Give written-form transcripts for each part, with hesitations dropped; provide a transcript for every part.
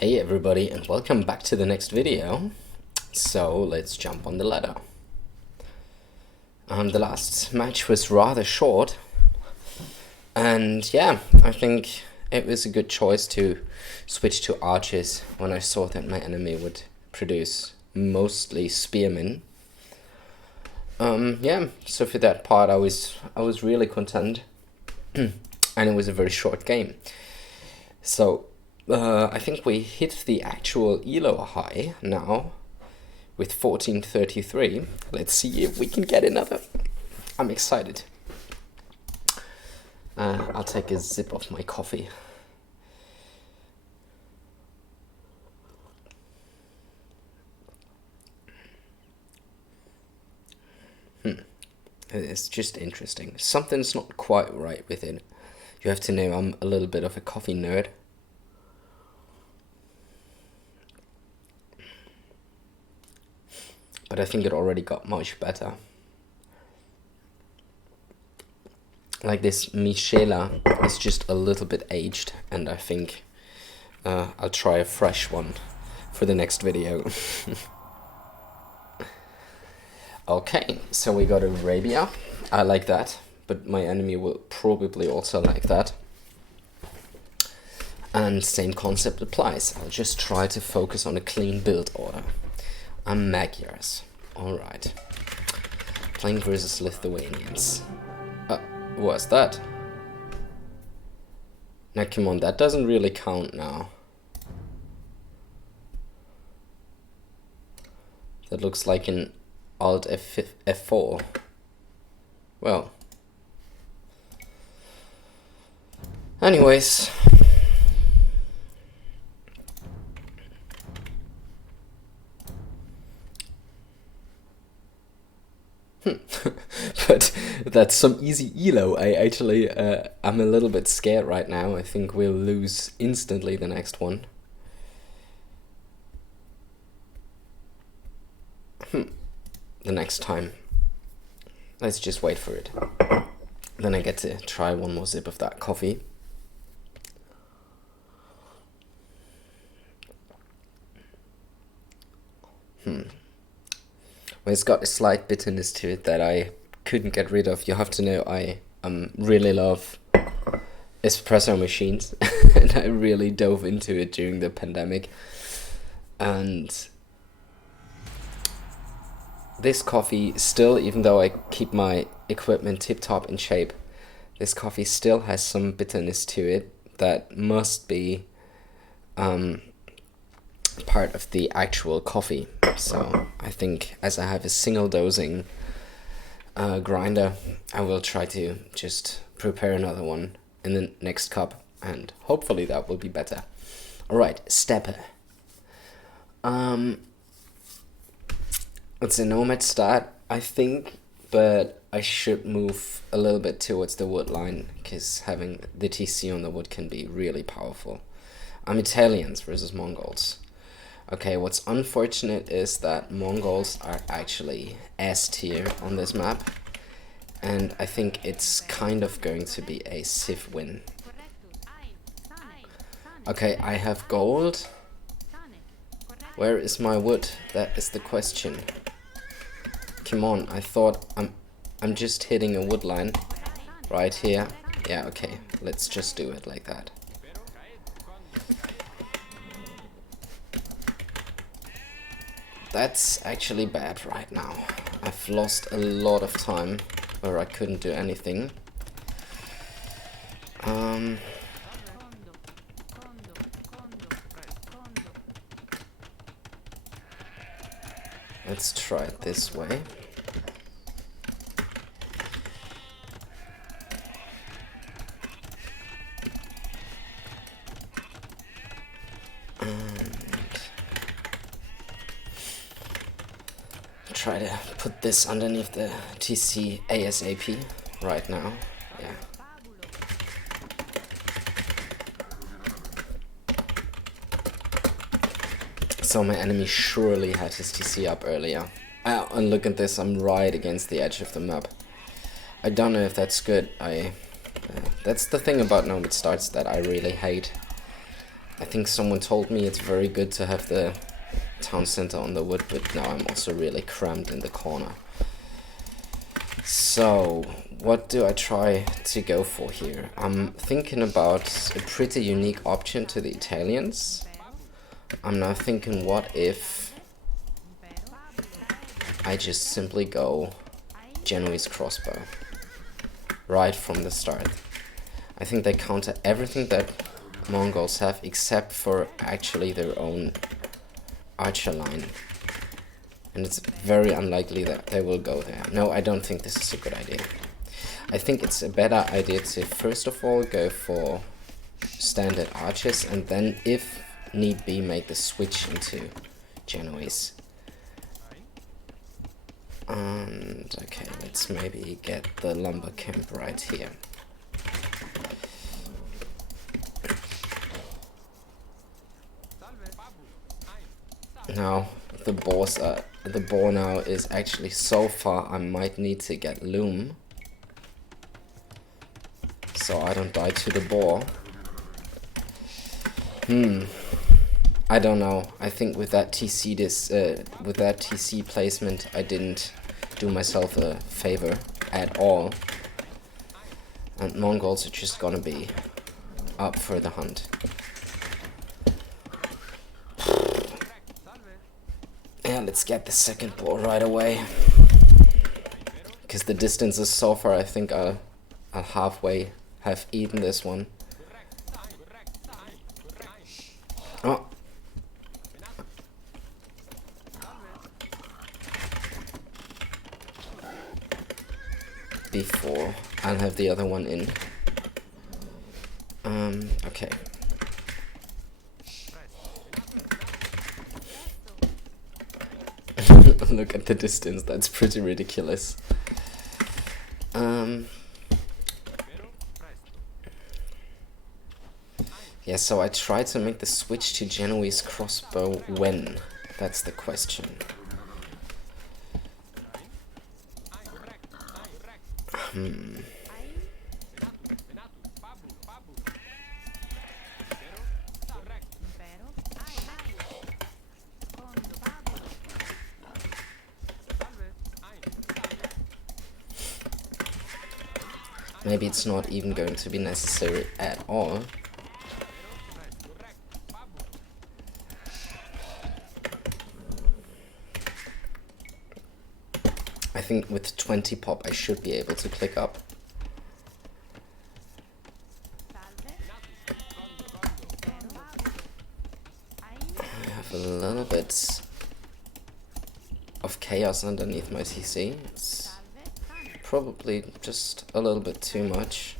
Hey everybody, and welcome back to the next video. So let's jump on the ladder. The last match was rather short, and yeah, I think it was a good choice to switch to archers when I saw that my enemy would produce mostly spearmen. Yeah, so for that part I was really content, and it was a very short game. So I think we hit the actual ELO high now with 1433. Let's see if we can get another. I'm excited. I'll take a sip of my coffee. It's just interesting. Something's not quite right with it. You have to know I'm a little bit of a coffee nerd. But I think it already got much better. Like this Michela is just a little bit aged, and I think I'll try a fresh one for the next video. Okay, so we got Arabia. I like that, but my enemy will probably also like that. And same concept applies. I'll just try to focus on a clean build order. I'm Magyars. Alright. Playing versus Lithuanians. What's that? Now come on, that doesn't really count now. That looks like an Alt F4. Well. Anyways. But that's some easy elo. I'm a little bit scared right now. I think we'll lose instantly the next one. The next time. Let's just wait for it. Then I get to try one more sip of that coffee. Well, it's got a slight bitterness to it that I couldn't get rid of. You have to know I really love espresso machines, and I really dove into it during the pandemic. And this coffee still, even though I keep my equipment tip-top in shape, this coffee still has some bitterness to it that must be part of the actual coffee. So I think as I have a single dosing grinder, I will try to just prepare another one in the next cup, and hopefully that will be better. Alright, Steppe. It's a nomad start, I think, but I should move a little bit towards the wood line, because having the TC on the wood can be really powerful. I'm Italians versus Mongols. Okay, what's unfortunate is that Mongols are actually S tier on this map, and I think it's kind of going to be a Civ win. Okay, I have gold. Where is my wood? That is the question. Come on, I thought I'm just hitting a wood line right here. Yeah, okay, let's just do it like that. That's actually bad right now. I've lost a lot of time where I couldn't do anything. Let's try it this way. Try to put this underneath the TC ASAP right now. Yeah. So my enemy surely had his TC up earlier. And look at this, I'm right against the edge of the map. I don't know if that's good. That's the thing about nomad starts that I really hate. I think someone told me it's very good to have the town center on the wood, but now I'm also really cramped in the corner. So, what do I try to go for here? I'm thinking about a pretty unique option to the Italians. I'm now thinking, what if I just simply go Genoese crossbow right from the start. I think they counter everything that Mongols have except for actually their own archer line. And it's very unlikely that they will go there. No, I don't think this is a good idea. I think it's a better idea to first of all go for standard archers and then, if need be, make the switch into Genoese. And okay, let's maybe get the lumber camp right here. Now the boar now is actually so far. I might need to get loom so I don't die to the boar. I don't know. I think with that TC placement, I didn't do myself a favor at all. And Mongols are just gonna be up for the hunt. Yeah, let's get the second boar right away. Because the distance is so far, I think I'll halfway have eaten this one. Oh. Before I'll have the other one in. Okay. Look at the distance, that's pretty ridiculous. Yeah, so I tried to make the switch to Genoese crossbow when? That's the question. Maybe it's not even going to be necessary at all. I think with 20 pop I should be able to click up. I have a little bit of chaos underneath my TC. It's probably just a little bit too much.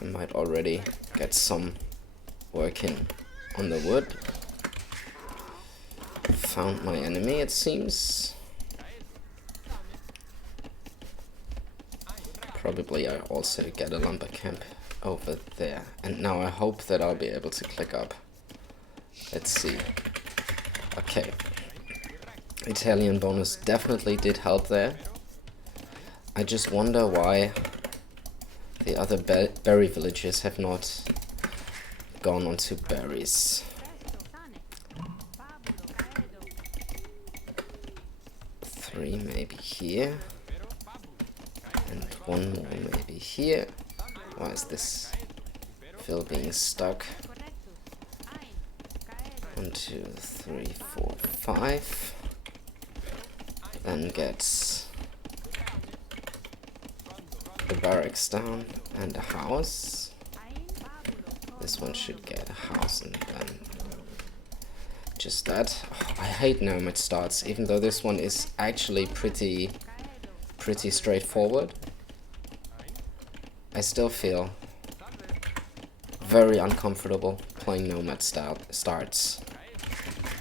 I might already get some working on the wood. Found my enemy, it seems. Probably I also get a lumber camp over there. And now I hope that I'll be able to click up. Let's see. Okay. Italian bonus definitely did help there. I just wonder why the other berry villages have not gone onto berries. 3 maybe here. And 1 more maybe here. Why is this fill being stuck? 1, 2, 3, 4, 5. Then gets the barracks down and a house. This one should get a house and then just that. Oh, I hate nomad starts, even though this one is actually pretty straightforward. I still feel very uncomfortable playing nomad starts.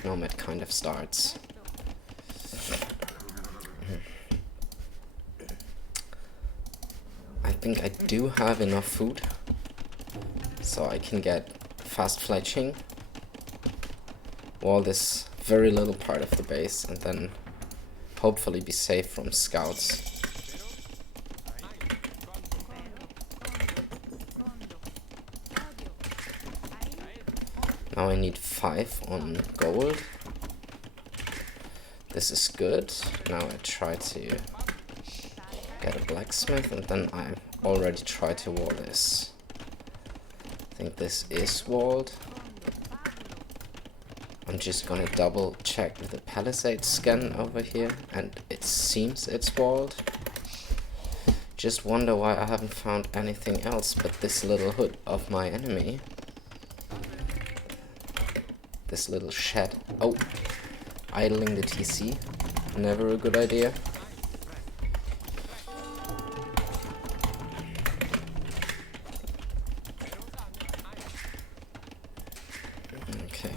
Nomad kind of starts. I think I do have enough food, so I can get fast fletching wall this very little part of the base and then hopefully be safe from scouts. Now I need 5 on gold. This is good. Now I try to get a blacksmith, and then I already tried to wall this. I think this is walled. I'm just gonna double check with the palisade scan over here, and it seems it's walled. Just wonder why I haven't found anything else but this little hood of my enemy. This little shed. Oh, idling the TC. Never a good idea. Okay.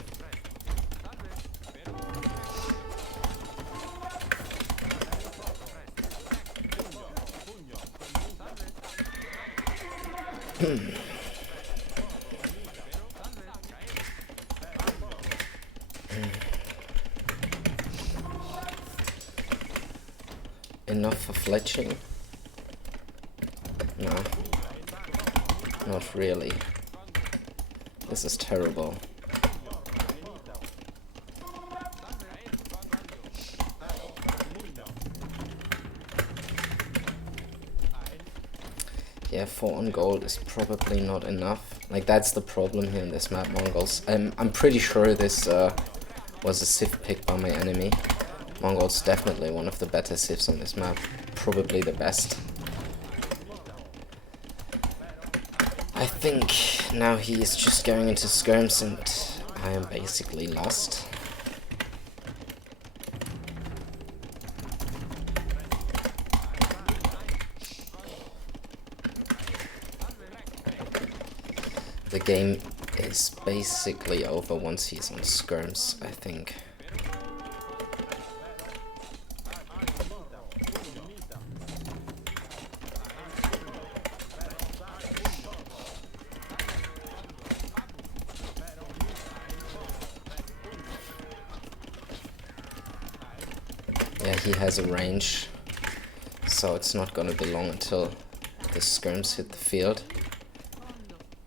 Enough for fletching? No. Not really. This is terrible. Yeah, 4 on gold is probably not enough. Like, that's the problem here in this map, Mongols. I'm pretty sure this was a civ pick by my enemy. Mongols definitely one of the better civs on this map. Probably the best. I think now he is just going into skirms and I am basically lost. The game is basically over once he's on skirms, I think. Yeah, he has a range, so it's not gonna be long until the skirms hit the field.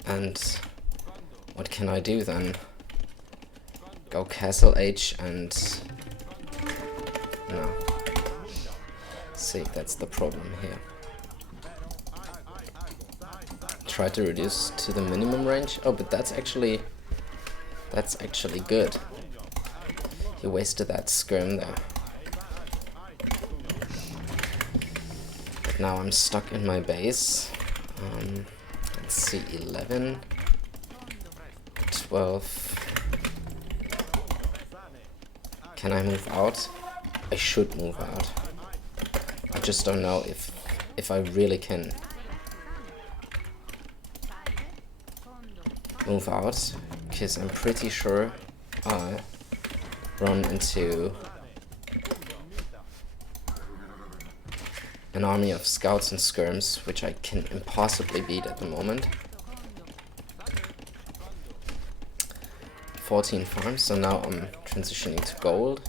And what can I do then? Go Castle H and... no. See, that's the problem here. Try to reduce to the minimum range. Oh, but that's actually good. He wasted that skirm there. But now I'm stuck in my base. Let's see, 11, 12. Can I move out? I should move out. I just don't know if I really can move out, because I'm pretty sure I run into an army of scouts and skirms, which I can impossibly beat at the moment. 14 farms, so now I'm transitioning to gold.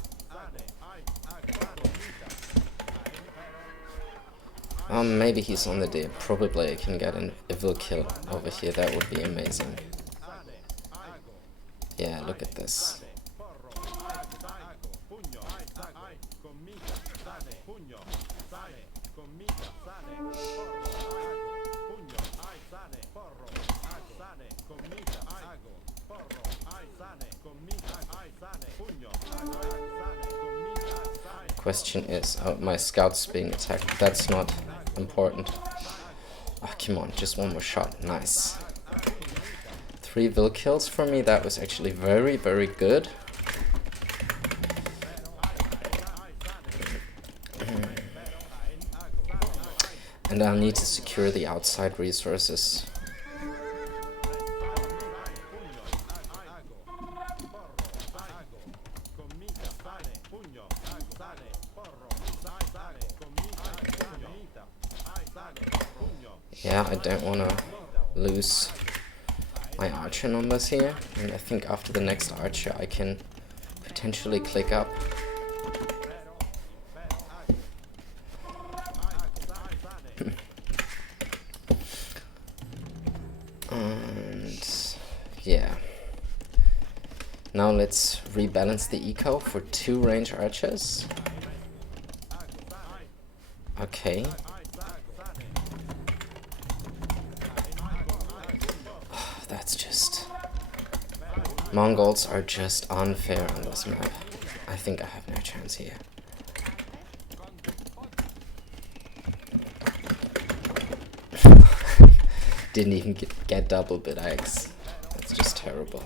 Maybe he's on the dip. Probably I can get an evil kill over here. That would be amazing. Yeah, look at this. Question is, my scout's being attacked. That's not important. Oh, come on, just one more shot. Nice. 3 vil kills for me. That was actually very, very good. And I'll need to secure the outside resources. Yeah, I don't want to lose my archer numbers here, and I think after the next archer I can potentially click up. And yeah, Now let's rebalance the eco for 2 range archers. Okay. That's just... Mongols are just unfair on this map. I think I have no chance here. Didn't even get double bit X. That's just terrible.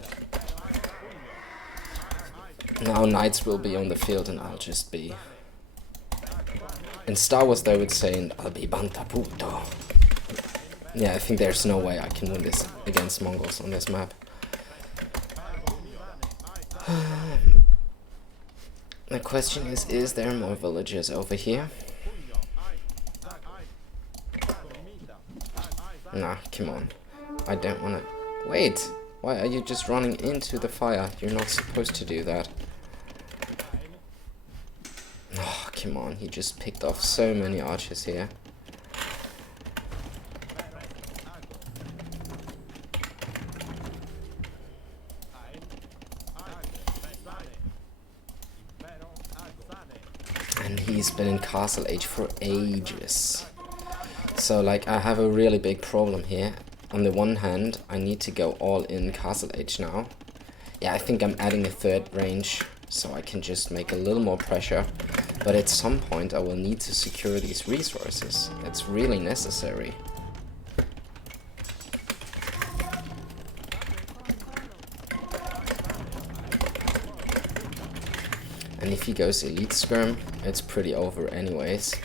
Now knights will be on the field and I'll just be... In Star Wars they would say, I'll be Bantaputo. Yeah, I think there's no way I can win this against Mongols on this map. The question is there more villages over here? Nah, come on. I don't wanna... Wait! Why are you just running into the fire? You're not supposed to do that. Oh, come on. He just picked off so many archers here. And he's been in Castle Age for ages. So, like, I have a really big problem here. On the one hand, I need to go all in Castle Age now. Yeah, I think I'm adding a 3rd range, so I can just make a little more pressure. But at some point, I will need to secure these resources. It's really necessary. And if he goes Elite Skirm, it's pretty over anyways.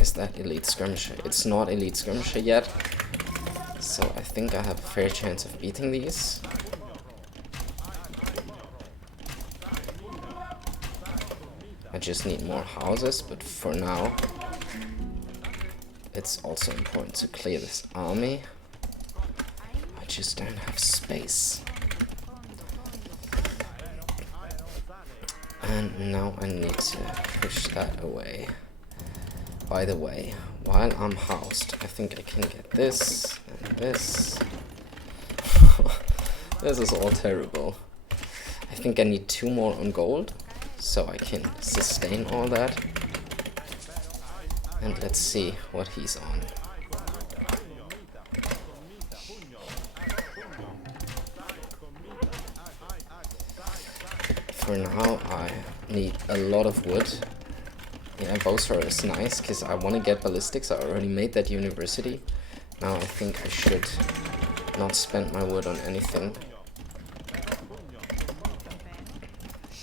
Is that Elite Skirmisher? It's not Elite Skirmisher yet. So I think I have a fair chance of beating these. I just need more houses, but for now it's also important to clear this army. I just don't have space. And now I need to push that away. By the way, while I'm housed, I think I can get this and this. This is all terrible. I think I need 2 more on gold, so I can sustain all that. And let's see what he's on. For now, I need a lot of wood. Yeah, Bowser is nice, because I want to get ballistics. I already made that university. Now I think I should not spend my wood on anything.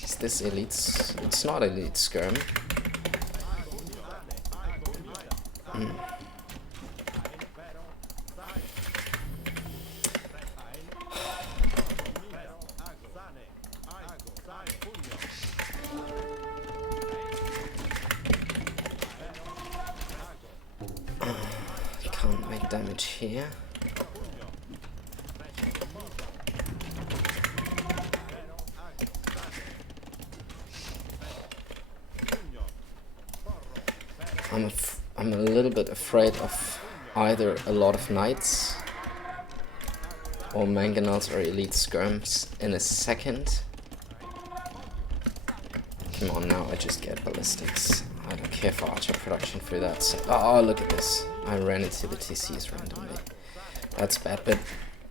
Is this Elite? It's not Elite Skirm. Can't make damage here. I'm a little bit afraid of either a lot of knights or mangonels or elite skirms in a second. Come on, now I just get ballistics. I don't care for archer production for that. So, oh, look at this. I ran into the TCs randomly. That's bad, but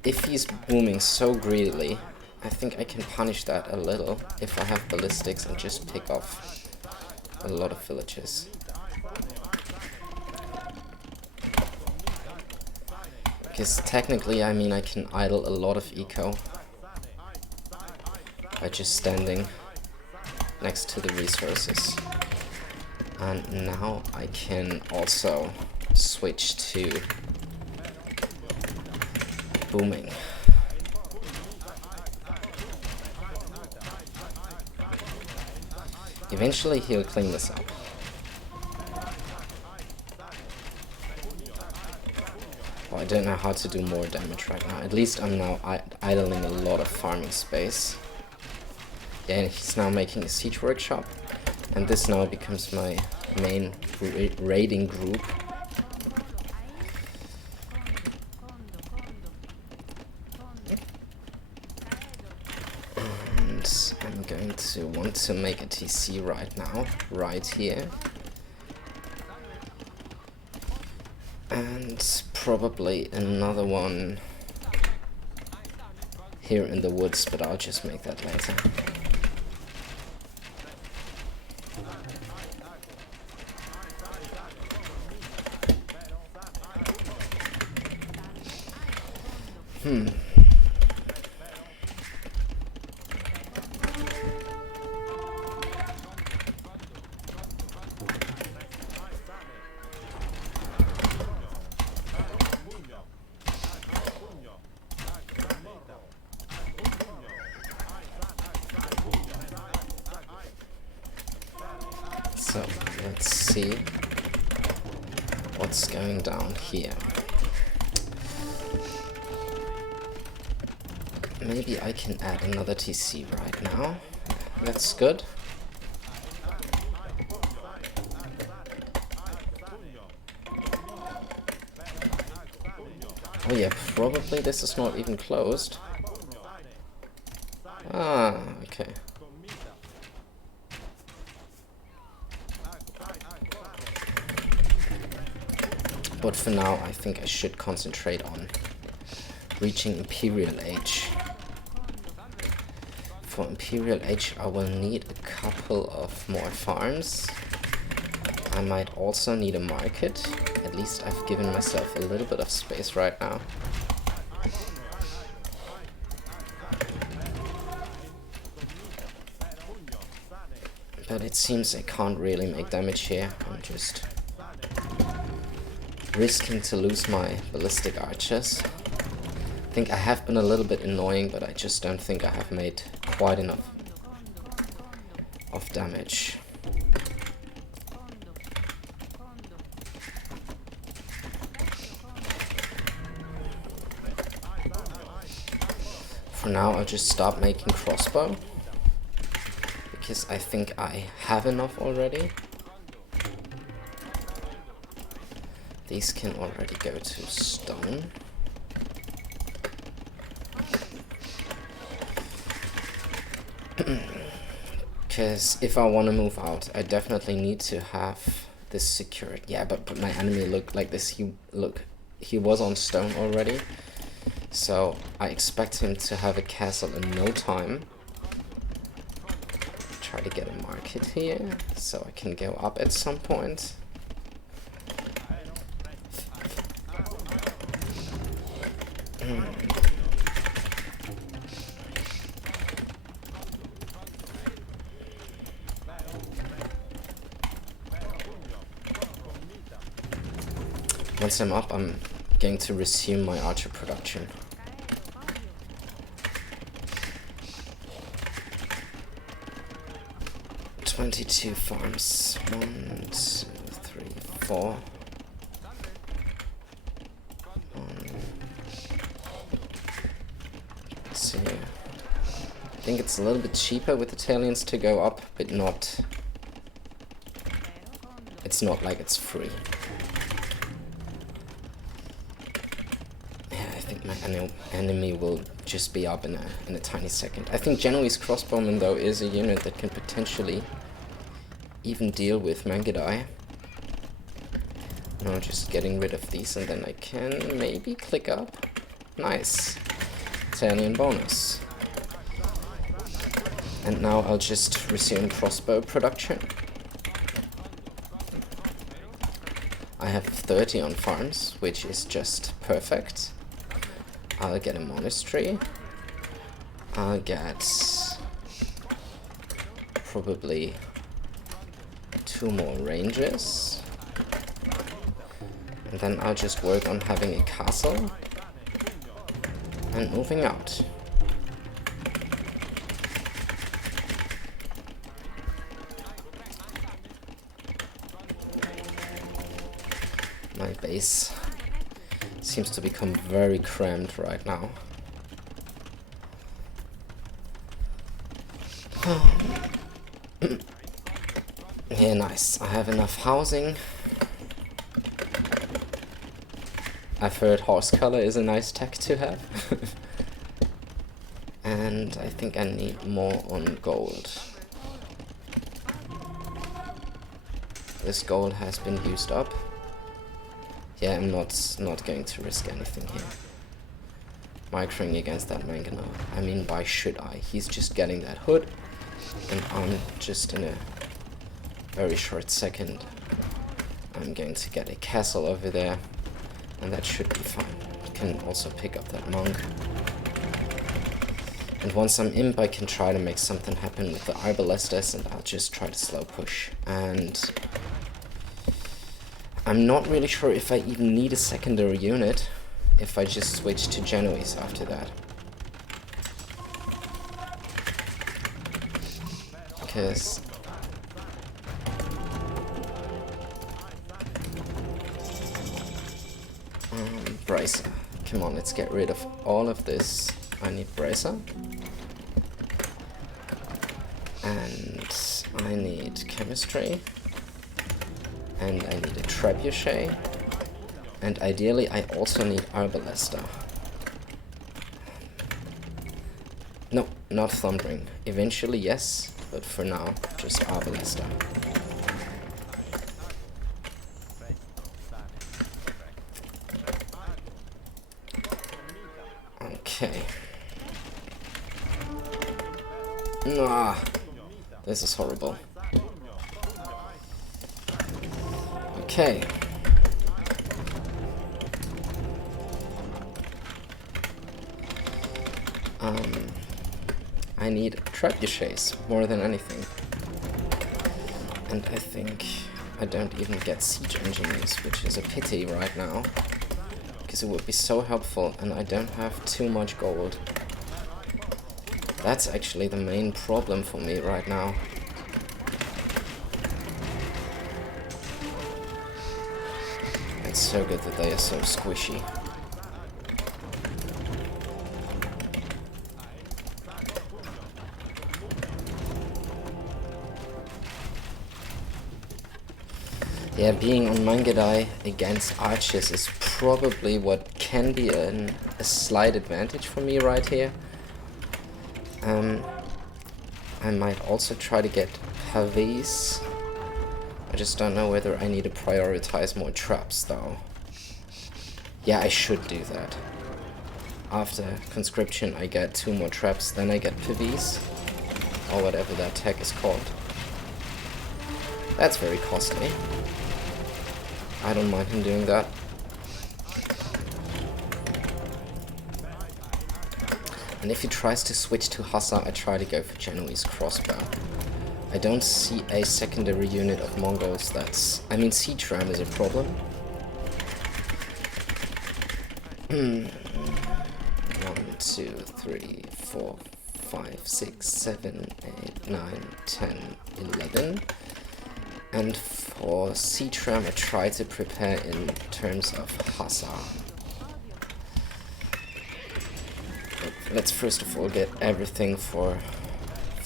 if he's booming so greedily, I think I can punish that a little if I have ballistics and just pick off a lot of villages. Because technically, I mean, I can idle a lot of eco by just standing next to the resources. And now I can also switch to booming. Eventually he'll clean this up. I don't know how to do more damage right now. At least I'm now idling a lot of farming space. Yeah, he's now making a siege workshop. And this now becomes my main raiding group. And I'm going to want to make a TC right now, right here. And probably another one here in the woods, but I'll just make that later. So let's see what's going down here. Maybe I can add another TC right now. That's good. Oh yeah, probably this is not even closed. Ah, okay. But for now, I think I should concentrate on reaching Imperial Age. For Imperial Age, I will need a couple of more farms. I might also need a market. At least I've given myself a little bit of space right now. But it seems I can't really make damage here. I'm just risking to lose my ballistic archers. I think I have been a little bit annoying, but I just don't think I have made quite enough of damage. For now, I'll just stop making crossbow, because I think I have enough already. These can already go to stone. Because if I want to move out, I definitely need to have this secured. Yeah, but my enemy looked like this. He was on stone already. So I expect him to have a castle in no time. Try to get a market here, so I can go up at some point. Once I'm up, I'm going to resume my archer production. "22 farms. 1, 2, 3, 4. Let's see. I think it's a little bit cheaper with Italians to go up, but not. It's not like it's free. My enemy will just be up in a tiny second. I think Genoese crossbowmen, though, is a unit that can potentially even deal with Mangudai. Now just getting rid of these, and then I can maybe click up. Nice. Italian bonus. And now I'll just resume crossbow production. I have 30 on farms, which is just perfect. I'll get a monastery. I'll get probably 2 more ranges. And then I'll just work on having a castle and moving out. My base seems to become very cramped right now. Yeah, nice. I have enough housing. I've heard horse color is a nice tech to have. And I think I need more on gold. This gold has been used up. Yeah, I'm not going to risk anything here. Microing against that Mangano. I mean, why should I? He's just getting that hood, and I'm just in a very short second. I'm going to get a castle over there, and that should be fine. I can also pick up that monk. And once I'm imp, I can try to make something happen with the Arbalestas, and I'll just try to slow push. And I'm not really sure if I even need a secondary unit if I just switch to Genoese after that. Because Bracer. Come on, let's get rid of all of this. I need Bracer. And I need Chemistry. And I need a Trebuchet. And ideally I also need Arbalesta. No, not Thundering. Eventually yes, but for now just Arbalesta. Okay. Ah, this is horrible. Okay. I need trebuchets more than anything. And I think I don't even get siege engineers, which is a pity right now. Because it would be so helpful, and I don't have too much gold. That's actually the main problem for me right now. It's so good that they are so squishy. Yeah, being on Mangedai against archers is probably what can be a slight advantage for me right here. I might also try to get Havis. I just don't know whether I need to prioritize more traps though. Yeah, I should do that. After conscription I get 2 more traps, then I get Pavis, or whatever that tech is called. That's very costly. I don't mind him doing that. And if he tries to switch to Hussar, I try to go for Genoese crossbow. I don't see a secondary unit of Mongols that's... I mean, siege ram is a problem. 1, 2, 3, 4, 5, 6, 7, 8, 9, 10, 11. And for siege ram, I try to prepare in terms of Hussar. But let's first of all get everything for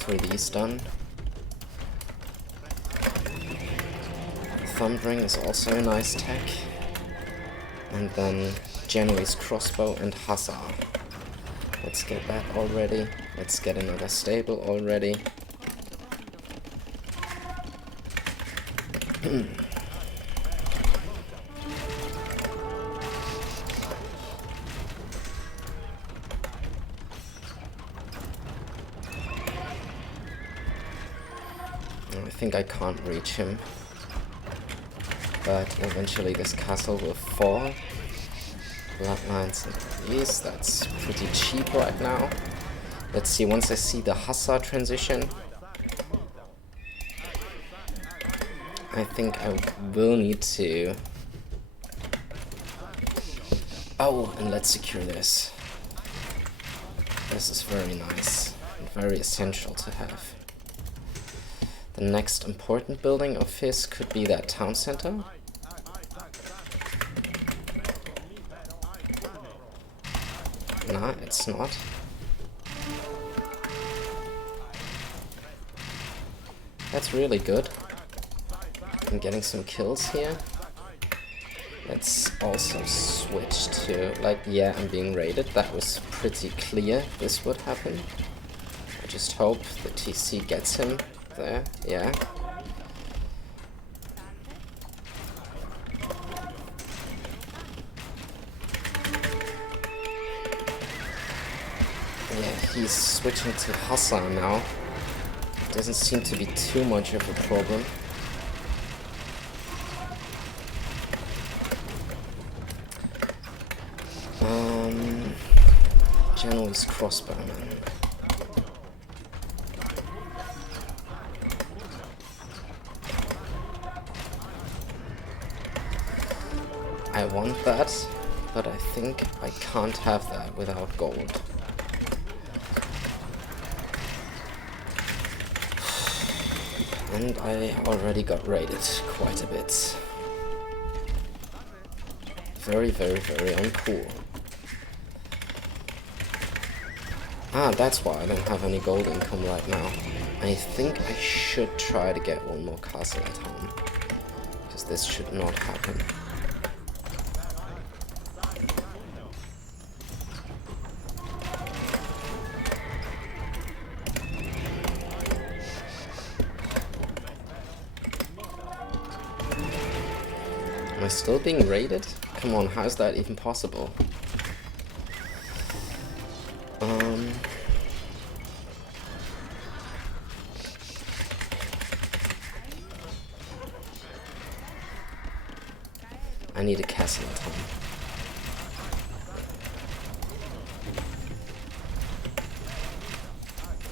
these done. Thundering is also a nice tech. And then Genoese crossbow and Hussar. Let's get that already. Let's get another stable already. I think I can't reach him, but eventually this castle will fall. Bloodlines and these, that's pretty cheap right now. Let's see, once I see the Hussar transition, I think I will need to... Oh, and let's secure this. This is very nice and very essential to have. The next important building of his could be that town center. Nah, it's not. That's really good. I'm getting some kills here. Let's also switch to, like, yeah, I'm being raided. That was pretty clear this would happen. I just hope the TC gets him there. Yeah. Yeah, he's switching to Hussar now. Doesn't seem to be too much of a problem. Genoese crossbowman. I want that, but I think I can't have that without gold. And I already got raided quite a bit. Very, very, very uncool. Ah, that's why I don't have any gold income right now. I think I should try to get one more castle at home, because this should not happen. Am I still being raided? Come on, how's that even possible? I need a castle at home.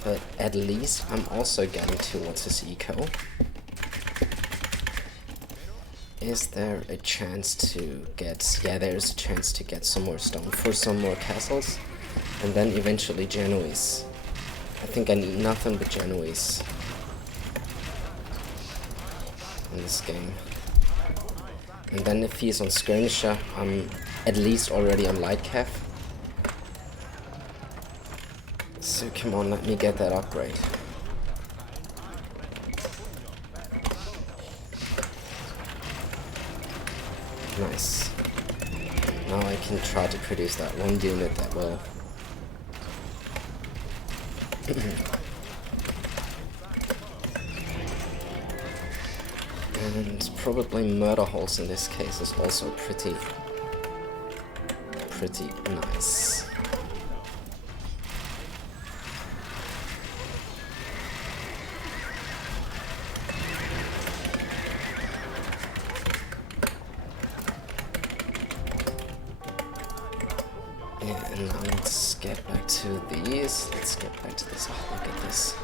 But at least I'm also getting towards his eco. Is there a chance to get... yeah, there's a chance to get some more stone for some more castles. And then eventually Genoese. I think I need nothing but Genoese in this game. And then if he's on skirmisher, I'm at least already on light cav. So come on, let me get that upgrade. Nice. Now I can try to produce that one unit that will... And probably murder holes in this case is also pretty nice. Yeah, and now let's get back to these. Let's get back to this. Oh, look at this.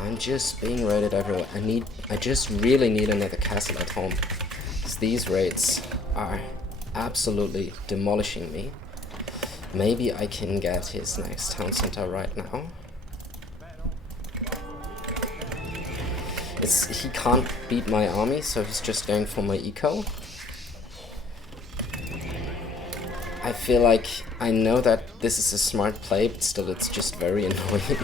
I'm just being raided everywhere. I just really need another castle at home. Because these raids are absolutely demolishing me. Maybe I can get his next town center right now. He can't beat my army, so he's just going for my eco. I feel like I know that this is a smart play, but still it's just very annoying.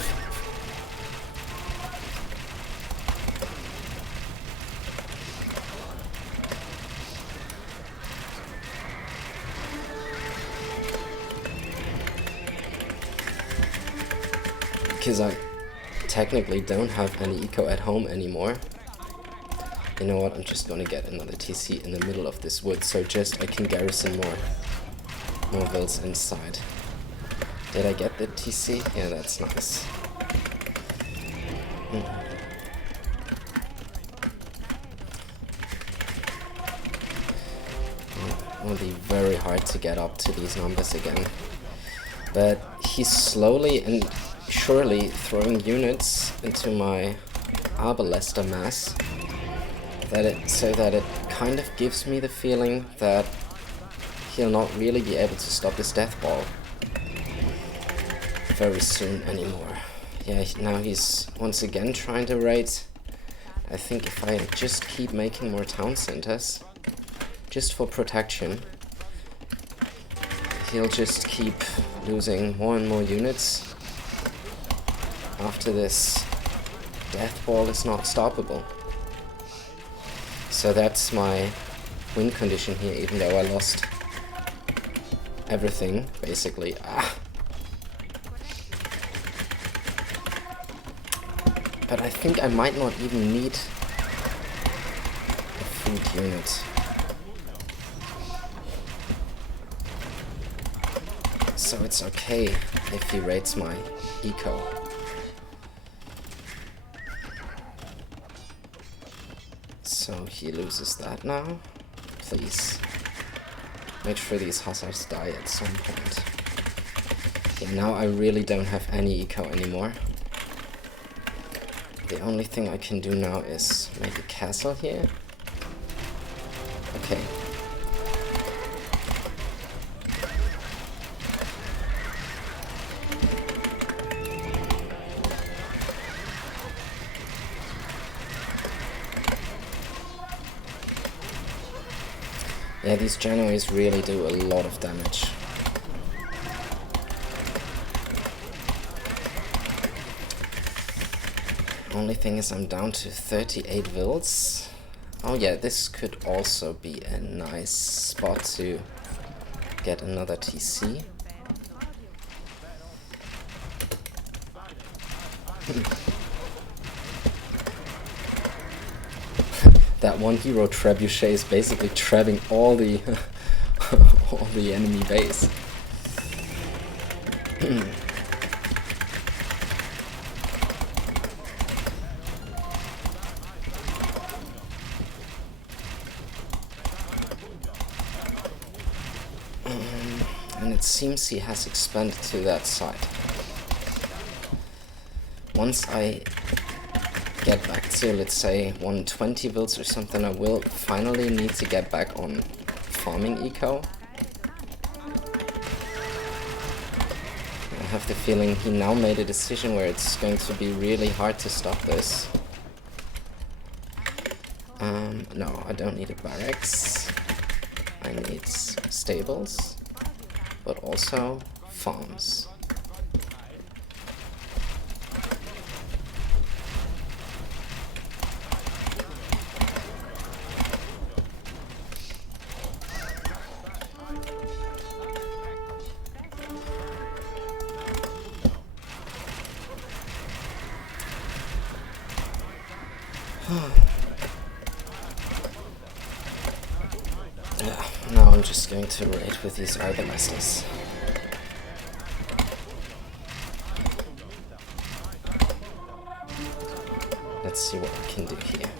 Because I technically don't have any eco at home anymore. You know what, I'm just gonna get another TC in the middle of this wood, so just I can garrison more vills inside. Did I get the TC? Yeah, that's nice. It will be very hard to get up to these numbers again. But he's slowly and surely throwing units into my Arbalester mass so that it kind of gives me the feeling that he'll not really be able to stop his death ball very soon anymore. Yeah, now he's once again trying to raid. I think if I just keep making more town centers, just for protection, he'll just keep losing more and more units. After this, death ball is not stoppable. So that's my win condition here, even though I lost everything, basically. But I think I might not even need a food unit. So it's okay if he raids my eco. So he loses that now. Please make sure these hussars die at some point. Yeah, now I really don't have any eco anymore. The only thing I can do now is make a castle here. Okay. Yeah, these Genoese really do a lot of damage. Only thing is I'm down to 38 vills. Oh yeah, this could also be a nice spot to get another TC. That one hero trebuchet is basically trapping all the all the enemy base. And it seems he has expanded to that side. Once I get back to, let's say, 120 builds or something, I will finally need to get back on farming eco. I have the feeling he now made a decision where it's going to be really hard to stop this. No, I don't need a barracks. I need stables, but also farms. Yeah, now I'm just going to raid with these Arbalesters. Let's see what we can do here.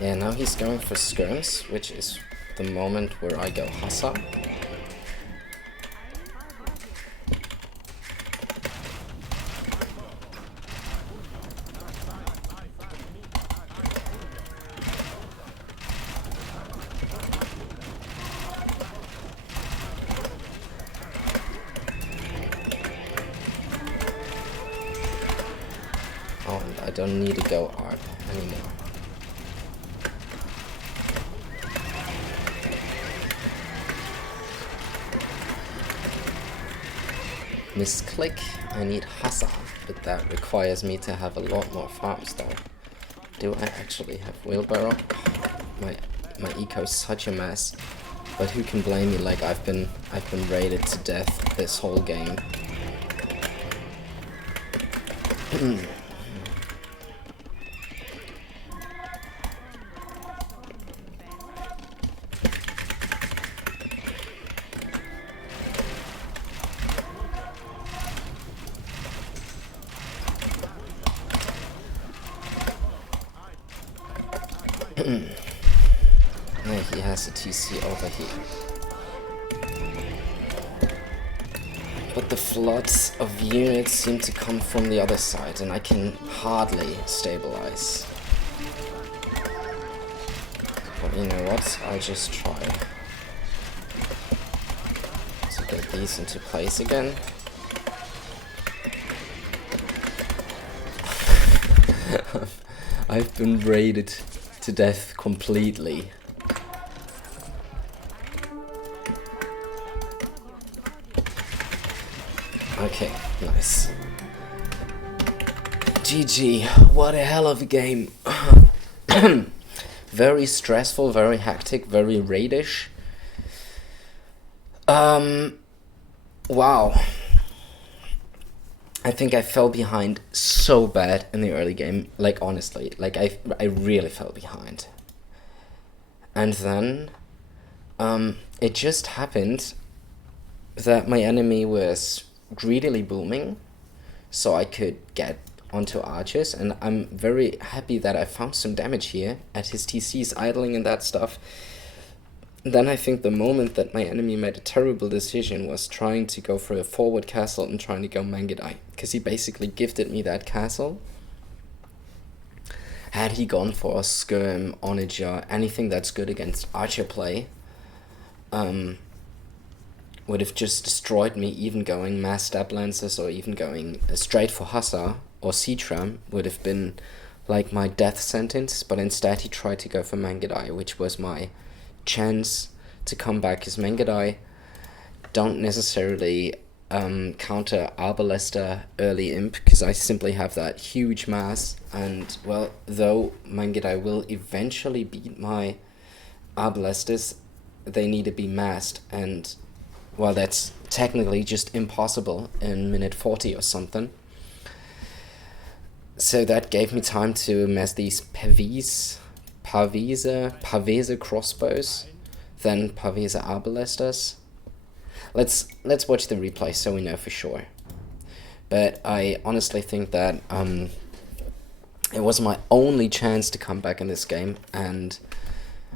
Yeah, now he's going for skirms, which is the moment where I go Hussar. Oh, and I don't need to go ARP anymore. Misclick, I need Hussar, but that requires me to have a lot more farms though. Do I actually have wheelbarrow? My eco's such a mess. But who can blame me? Like I've been raided to death this whole game. Yeah, he has a TC over here. But the floods of units seem to come from the other side, and I can hardly stabilize. But you know what? I'll just try to get these into place again. I've been raided to death completely. Okay, nice. GG, what a hell of a game. Very stressful, very hectic, very raidish. Wow. I think I fell behind so bad in the early game. Like, honestly, like I really fell behind. And then, it just happened that my enemy was greedily booming, so I could get onto archers, and I'm very happy that I found some damage here at his TCs idling and that stuff. Then I think the moment that my enemy made a terrible decision was trying to go for a forward castle and trying to go Mangudai, because he basically gifted me that castle. Had he gone for a skirm, onager, anything that's good against archer play, would have just destroyed me. Even going mass stab lancers or even going straight for Hussar or Seatram would have been like my death sentence, but instead he tried to go for Mangudai, which was my chance to come back, because Mangudai don't necessarily counter Arbalester early imp, because I simply have that huge mass, and well, though Mangudai will eventually beat my Arbalesters, they need to be massed, and well, that's technically just impossible in minute 40 or something. So that gave me time to mass these Pavese crossbows, then Pavese Arbalesters. Let's watch the replay so we know for sure. But I honestly think that it was my only chance to come back in this game, and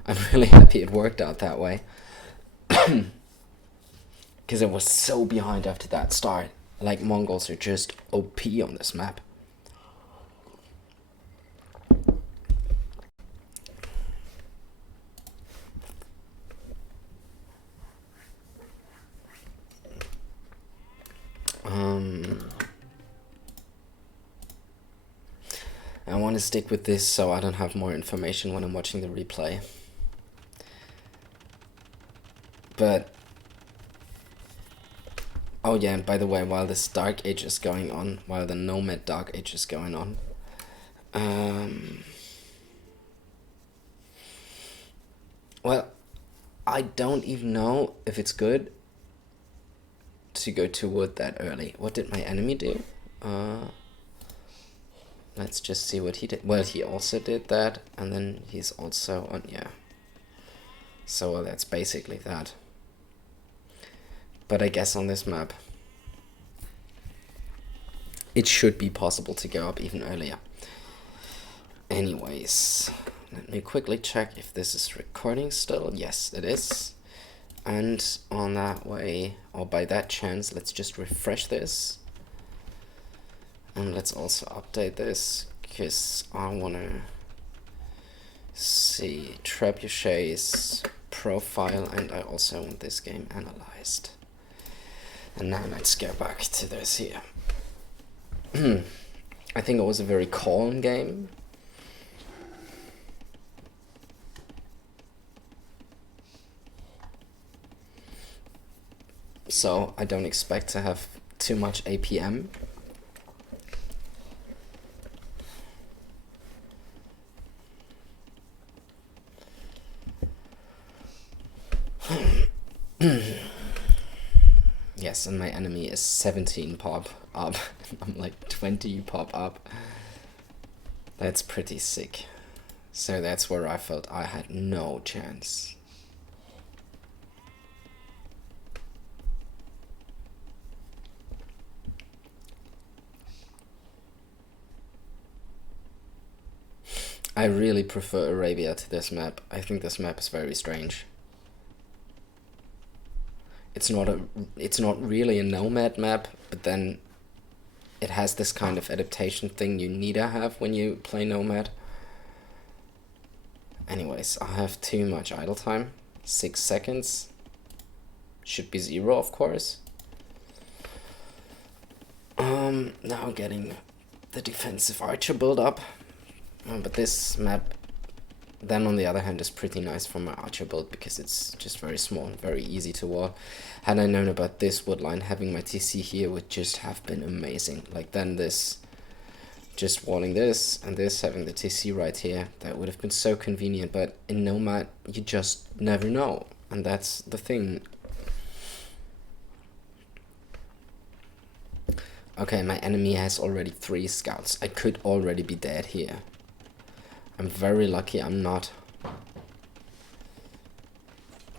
I'm really happy it worked out that way. Because I was so behind after that start. Like, Mongols are just OP on this map. I want to stick with this so I don't have more information when I'm watching the replay. But oh yeah, and by the way, while this Dark Age is going on, while the Nomad Dark Age is going on, well, I don't even know if it's good to go to wood that early. What did my enemy do? Let's just see what he did. Well, he also did that, and then he's also on, yeah. So well, that's basically that. But I guess on this map, it should be possible to go up even earlier. Anyways, let me quickly check if this is recording still. Yes, it is. And on that way, or by that chance, let's just refresh this. And let's also update this, because I want to see Trebuchet's profile, and I also want this game analyzed. And now let's go back to this here. I think it was a very calm game. So I don't expect to have too much APM. Yes, and my enemy is 17 pop up. I'm like 20 pop up. That's pretty sick. So that's where I felt I had no chance. I really prefer Arabia to this map. I think this map is very strange. It's not really a nomad map, but then it has this kind of adaptation thing you need to have when you play nomad. Anyways, I have too much idle time. 6 seconds. Should be 0, of course. Now getting the defensive archer build up. But this map then on the other hand is pretty nice for my archer build because it's just very small and very easy to wall. Had I known about this wood line, having my TC here would just have been amazing. Like then this, just walling this and this, having the TC right here, that would have been so convenient. But in Nomad, you just never know, and that's the thing. Okay, my enemy has already 3 scouts. I could already be dead here. I'm very lucky I'm not.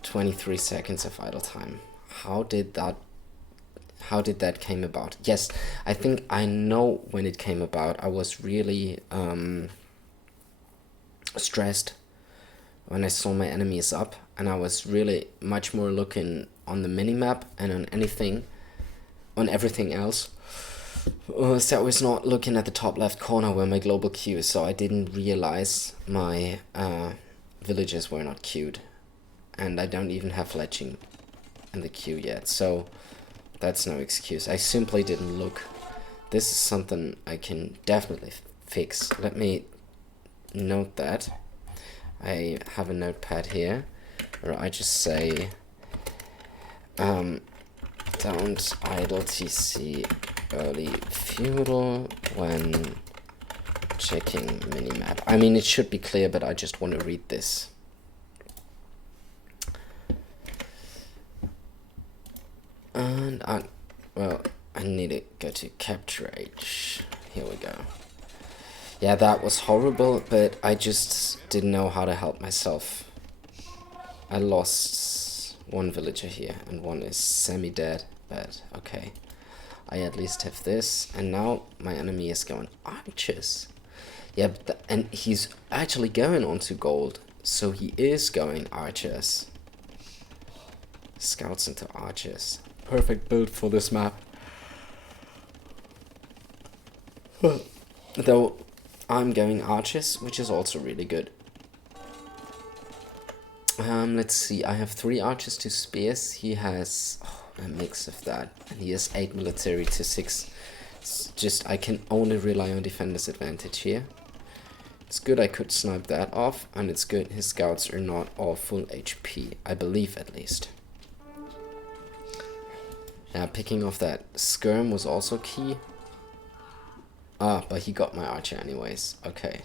23 seconds of idle time. How did that came about? Yes, I think I know when it came about. I was really stressed when I saw my enemies up, and I was really much more looking on the minimap and on everything else. So I was not looking at the top left corner where my global queue is, so I didn't realize my villages were not queued. And I don't even have fletching in the queue yet, so that's no excuse. I simply didn't look. This is something I can definitely fix. Let me note that. I have a notepad here where I just say don't idle TC early feudal when checking minimap. I mean, it should be clear, but I just want to read this. And I need to go to capture H. Here we go. Yeah, that was horrible, but I just didn't know how to help myself. I lost 1 villager here, and 1 is semi-dead, but okay. I at least have this, and now my enemy is going archers. Yeah, but and he's actually going on to gold, so he is going archers. Scouts into archers. Perfect build for this map. Though I'm going archers, which is also really good. Let's see, I have 3 archers to spears. He has a mix of that, and he has 8 military to 6. It's just I can only rely on defender's advantage here. It's good I could snipe that off, and it's good his scouts are not all full HP, I believe at least. Yeah, picking off that skirm was also key. Ah, but he got my archer anyways. Okay.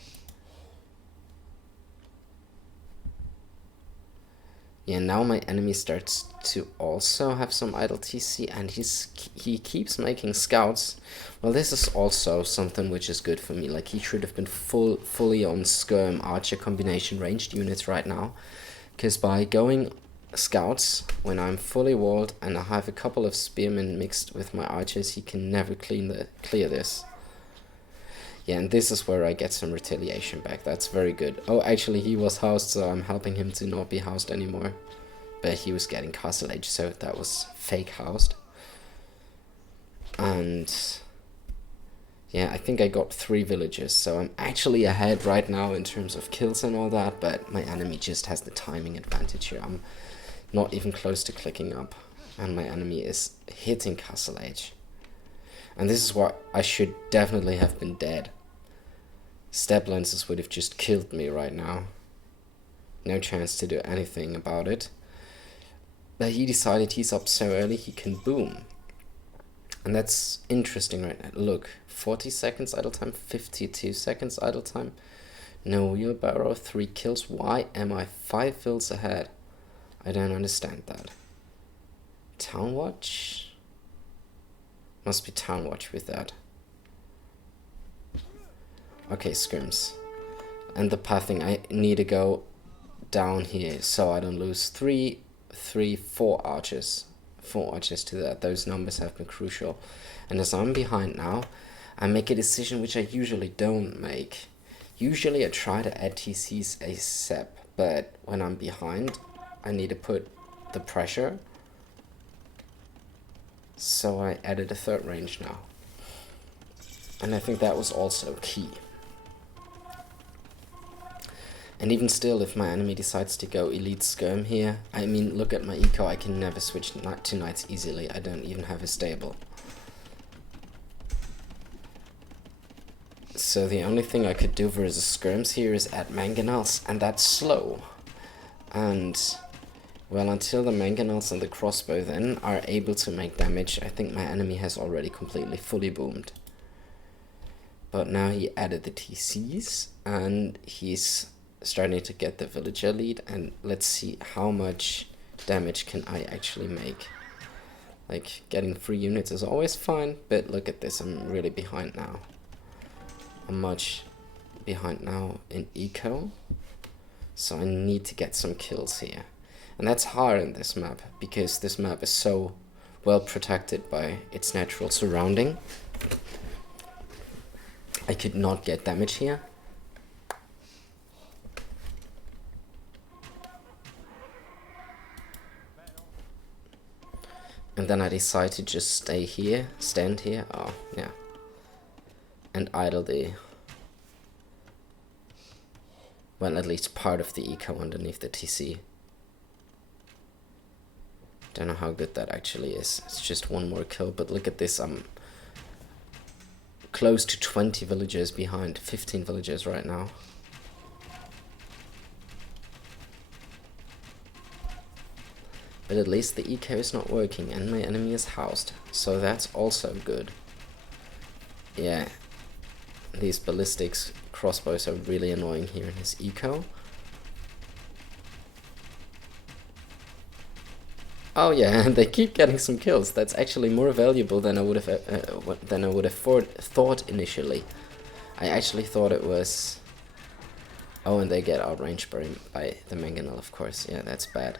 Yeah, now my enemy starts to also have some idle TC, and he keeps making scouts. Well, this is also something which is good for me. Like, he should have been fully on skirm archer combination ranged units right now, because by going scouts when I'm fully walled and I have a couple of spearmen mixed with my archers, he can never clear this. Yeah, and this is where I get some retaliation back. That's very good. Oh, actually he was housed, so I'm helping him to not be housed anymore. But he was getting castle age, so that was fake housed. And yeah, I think I got 3 villages, so I'm actually ahead right now in terms of kills and all that, but my enemy just has the timing advantage here. I'm not even close to clicking up, and my enemy is hitting castle age. And this is what I should definitely have been dead. Steppe lenses would have just killed me right now. No chance to do anything about it. But he decided he's up so early he can boom. And that's interesting right now. Look, 40 seconds idle time, 52 seconds idle time. No wheelbarrow, 3 kills. Why am I 5 fills ahead? I don't understand that. Town watch? Must be town watch with that. Okay, scrims. And the pathing, I need to go down here so I don't lose 4 archers. 4 archers to that. Those numbers have been crucial. And as I'm behind now, I make a decision which I usually don't make. Usually I try to add TCs ASAP, but when I'm behind, I need to put the pressure. So I added a 3rd range now. And I think that was also key. And even still, if my enemy decides to go elite skirm here, I mean, look at my eco, I can never switch to knights easily. I don't even have a stable. So the only thing I could do versus skirms here is add mangonels, and that's slow. And, well, until the mangonels and the crossbow then are able to make damage, I think my enemy has already completely fully boomed. But now he added the TCs, and he's starting to get the villager lead, and let's see how much damage can I actually make. Like, getting 3 units is always fine, but look at this, I'm really behind now. I'm much behind now in eco, so I need to get some kills here. And that's hard in this map, because this map is so well protected by its natural surrounding. I could not get damage here. And then I decide to just stay here, stand here, oh yeah, and idle the, well, at least part of the eco underneath the TC. Don't know how good that actually is. It's just 1 more kill, but look at this, I'm close to 20 villagers behind, 15 villagers right now. But at least the eco is not working and my enemy is housed, so that's also good. Yeah, these ballistics crossbows are really annoying here in his eco. Oh yeah, and they keep getting some kills. That's actually more valuable than I would have thought initially. I actually thought it was. Oh, and they get outranged by the mangonel, of course. Yeah, that's bad.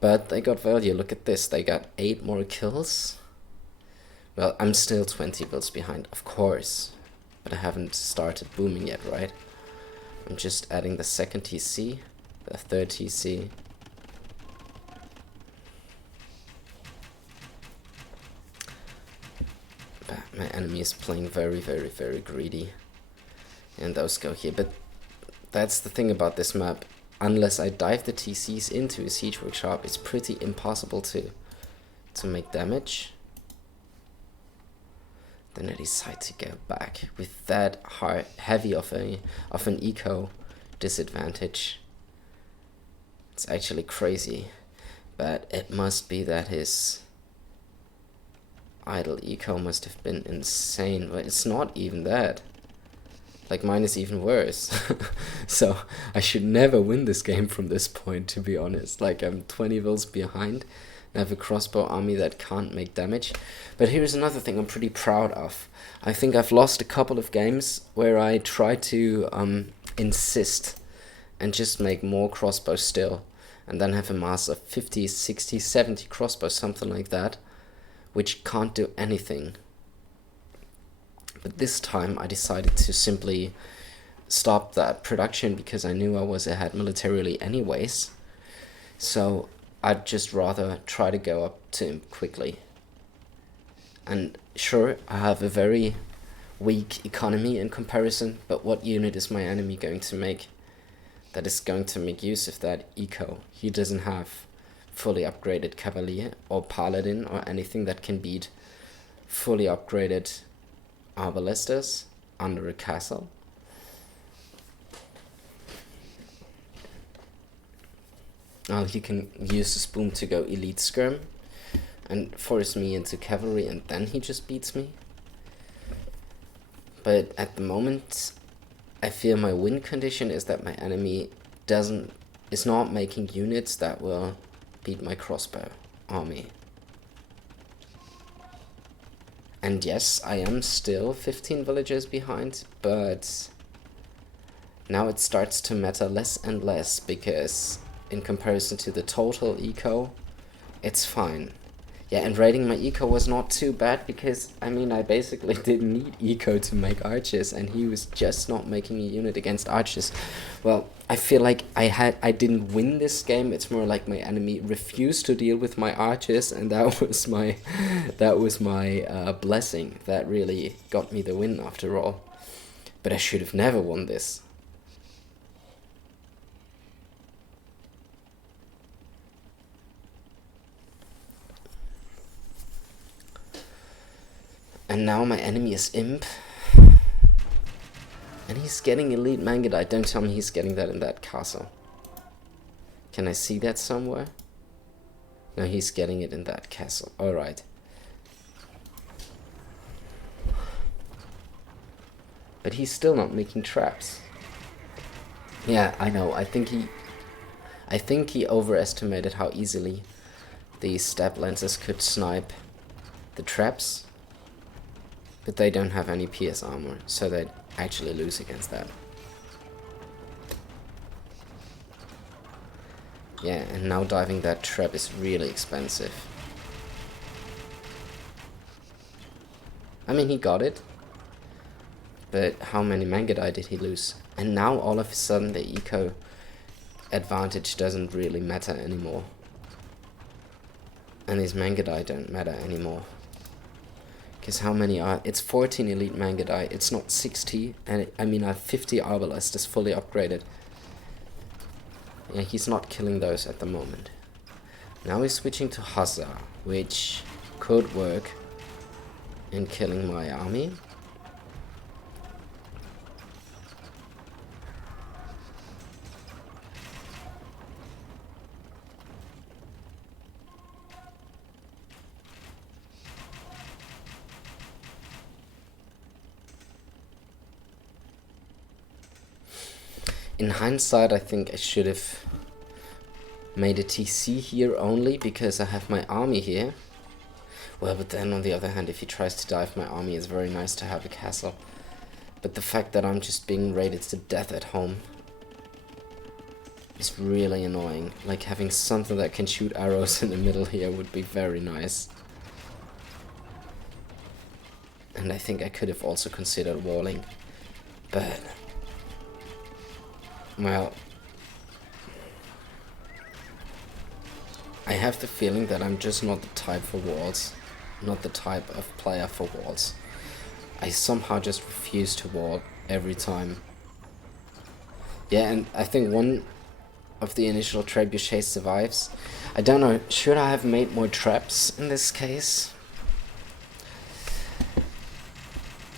But they got value. Look at this. They got 8 more kills. Well, I'm still 20 builds behind, of course. But I haven't started booming yet, right? I'm just adding the 2nd TC, the 3rd TC. But my enemy is playing very, very, very greedy. And those go here. But that's the thing about this map. Unless I dive the TCs into a siege workshop, it's pretty impossible to make damage. Then I decide to go back with that heavy of an eco disadvantage. It's actually crazy, but it must be that his idle eco must have been insane. But it's not even that. Like, mine is even worse. So I should never win this game from this point, to be honest. Like, I'm 20 vills behind. I have a crossbow army that can't make damage. But here's another thing I'm pretty proud of. I think I've lost a couple of games where I try to insist and just make more crossbows still. And then have a mass of 50, 60, 70 crossbows, something like that. Which can't do anything. But this time I decided to simply stop that production because I knew I was ahead militarily anyways. So I'd just rather try to go up to him quickly. And sure, I have a very weak economy in comparison, but what unit is my enemy going to make that is going to make use of that eco? He doesn't have fully upgraded Cavalier or Paladin or anything that can beat fully upgraded Arbalestas under a castle. Now he can use this boom to go elite skirm and force me into cavalry, and then he just beats me. But at the moment I feel my win condition is that my enemy is not making units that will beat my crossbow army. And yes, I am still 15 villagers behind, but now it starts to matter less and less, because in comparison to the total eco, it's fine. Yeah, and raiding my eco was not too bad, because, I mean, I basically didn't need eco to make archers, and he was just not making a unit against archers. Well, I feel like I didn't win this game. It's more like my enemy refused to deal with my archers, and that was my blessing. That really got me the win after all. But I should have never won this. And now my enemy is imp. And he's getting elite Mangudai. Don't tell me he's getting that in that castle. Can I see that somewhere? No, he's getting it in that castle. Alright. But he's still not making traps. Yeah, I know. I think he overestimated how easily the Steppe Lancers could snipe the traps. But they don't have any PS armor, so they'd actually lose against that. Yeah, and now diving that trap is really expensive. I mean, he got it. But how many Mangudai did he lose? And now all of a sudden the eco advantage doesn't really matter anymore. And his Mangudai don't matter anymore. Because how many are... It's 14 elite Mangudai, it's not 60. And I mean, I have 50 Arbalest fully upgraded. Yeah, he's not killing those at the moment. Now he's switching to Hussar, which could work in killing my army. In hindsight, I think I should have made a TC here only because I have my army here. Well, but then on the other hand, if he tries to dive my army, it's very nice to have a castle. But the fact that I'm just being raided to death at home is really annoying. Like, having something that can shoot arrows in the middle here would be very nice. And I think I could have also considered walling. But... well, I have the feeling that I'm just not the type for walls, not the type of player for walls. I somehow just refuse to wall every time. Yeah, and I think one of the initial trebuchets survives. I don't know, should I have made more traps in this case?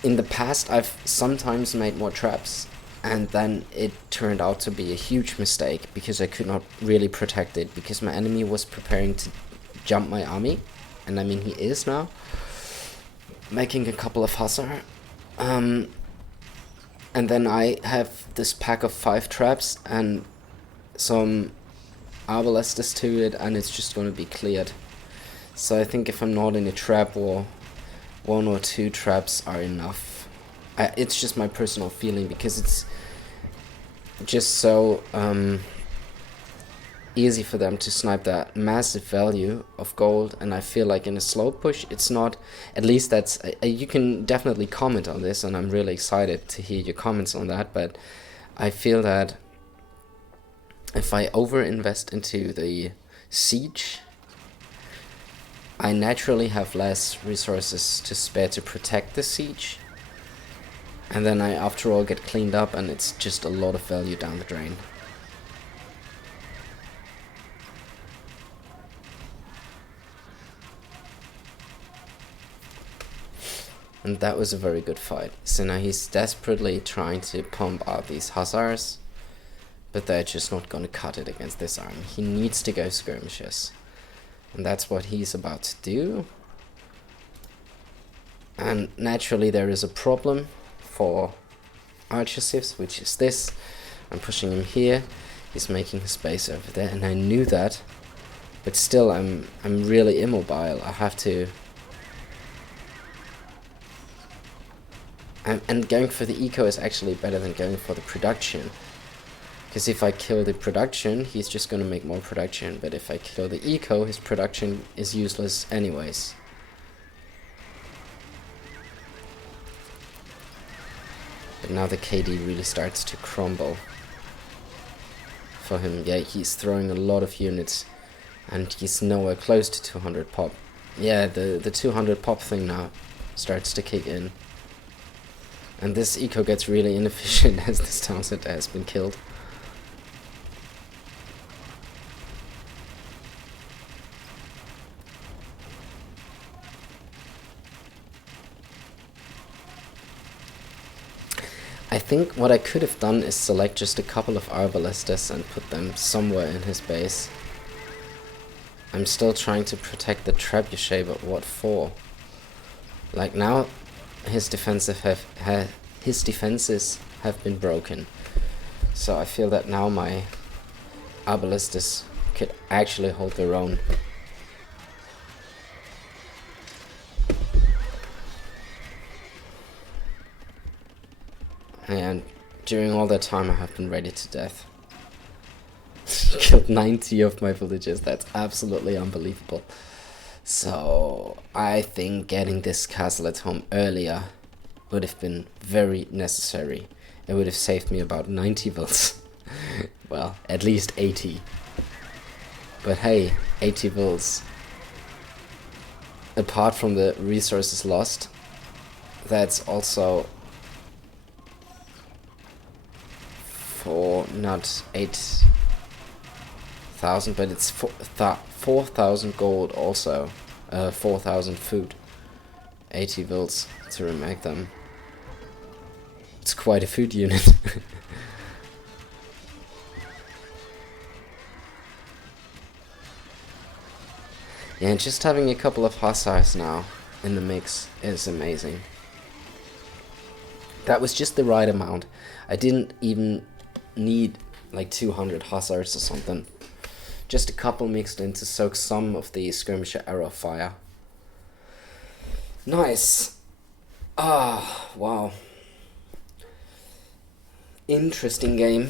In the past, I've sometimes made more traps. And then it turned out to be a huge mistake because I could not really protect it because my enemy was preparing to jump my army. And I mean, he is now. Making a couple of Hussar. And then I have this pack of 5 traps and some Arbalestes to it, and it's just going to be cleared. So I think if I'm not in a trap war, 1 or 2 traps are enough. It's just my personal feeling because it's just so easy for them to snipe that massive value of gold, and I feel like in a slow push it's not, at least that's, you can definitely comment on this and I'm really excited to hear your comments on that, but I feel that if I overinvest into the siege, I naturally have less resources to spare to protect the siege. And then I, after all, get cleaned up and it's just a lot of value down the drain. And that was a very good fight. So now he's desperately trying to pump out these Hussars, but they're just not going to cut it against this army. He needs to go skirmishes. And that's what he's about to do. And naturally there is a problem for archer civs, which is this. I'm pushing him here, he's making a space over there, and I knew that, but still I'm really immobile. I have to, and going for the eco is actually better than going for the production, because if I kill the production, he's just going to make more production, but if I kill the eco, his production is useless anyways. But now the KD really starts to crumble for him. Yeah, he's throwing a lot of units and he's nowhere close to 200 pop. Yeah, the 200 pop thing now starts to kick in. And this eco gets really inefficient as this town center has been killed. I think what I could have done is select just a couple of arballistas and put them somewhere in his base. I'm still trying to protect the trebuchet, but what for? Like now, his defenses have been broken. So I feel that now my arballistas could actually hold their own. And during all that time I have been ready to death. Killed 90 of my villagers, that's absolutely unbelievable. So I think getting this castle at home earlier would have been very necessary. It would have saved me about 90 vills. Well, at least 80. But hey, 80 vills. Apart from the resources lost, that's also for not 8,000, but it's 4,000 gold also, 4,000 food, 80 vills to remake them. It's quite a food unit. Yeah, and just having a couple of hussars now in the mix is amazing. That was just the right amount. I didn't even need like 200 hussars or something. Just a couple mixed in to soak some of the skirmisher arrow fire. Nice. Ah, wow. Interesting game.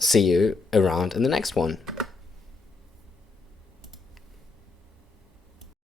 See you around in the next one.